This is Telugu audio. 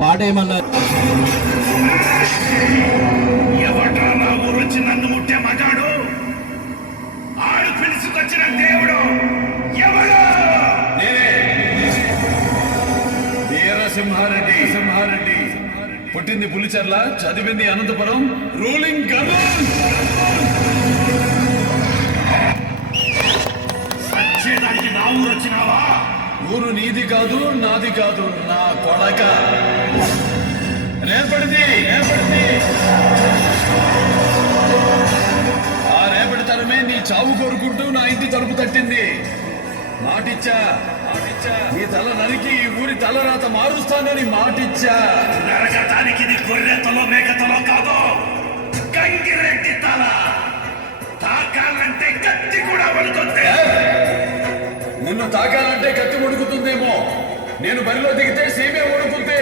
పాడేయమన్నారు. ఎవడ్రా నా ఊరు వచ్చి నన్ను ముట్టే మగాడు? ఆడు పిలుచుకొచ్చిన దేవుడు ఎవడు? వీరసింహారెడ్డి. సింహారెడ్డి పుట్టింది పులిచెర్ల, చదివింది అనంతపురం, రూలింగ్ గవర్నర్. సచ్చేదానికి నా ఊరు వచ్చినావా? ఊరు నీది కాదు, నాది కాదు, నా కొడక. రేపటిది ఆ రేపటి తరమే నీ చావు కోరుకుంటూ నా ఇంటి తలుపు తట్టింది. మాటిచ్చా నీ తల నరికి ఈ ఊరి తలరాత మారుస్తానని మాటిచ్చా. నరకటానికి ఇది గొర్రెతలో మేకతలో కాదు, గంగిరెడ్డి తల. తాకాలంటే కత్తి కూడా పడుతుంది. నిన్ను తాకాలంటే కత్తి ఉడుకుతుందేమో, నేను బరిలో దిగితే సీమే ఉడుకుతుంది.